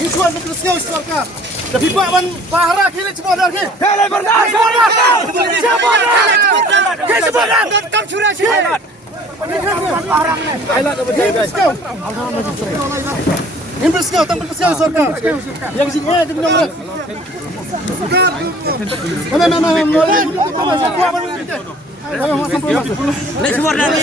Isuan berkesnya sorkar. Tapi Pak Wan Bahra kini semua dah ni. Hele berdar. Siapa dah? Siapa dah? Kam curah sih. Ayolah ke guys. Impresnya, tampil pesnya sorkar. Yang sini ada benar. Let's board lagi.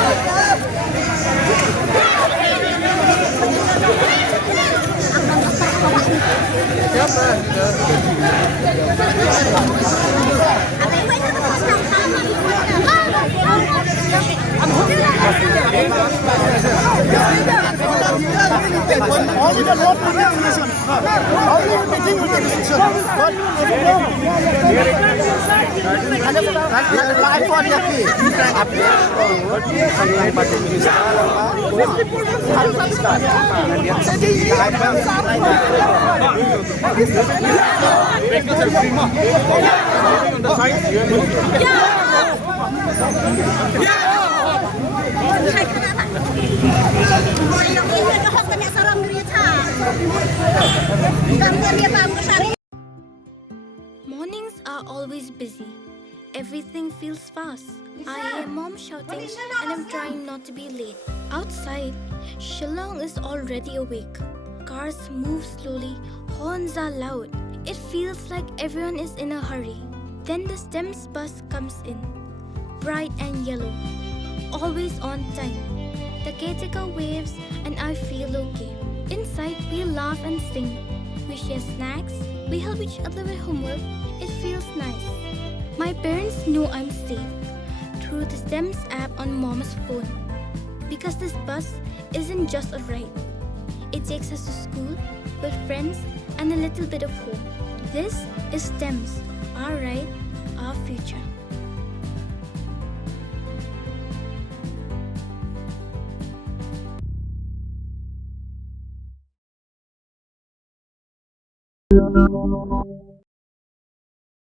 Yeah! Only the Lord will make decision. Only the king will take decision. But Mornings are always busy. Everything feels fast. I hear mom shouting and I'm trying not to be late. Outside, Shillong is already awake. Cars move slowly, horns are loud. It feels like everyone is in a hurry. Then the STEM's bus comes in, bright and yellow, always on time. The caretaker waves and I feel okay. Inside, we laugh and sing. We share snacks. We help each other with homework. It feels nice. My parents know I'm safe through the STEM's app on mom's phone. Because this bus isn't just a ride. It takes us to school with friends and a little bit of home. This is STEM's, our ride, our future.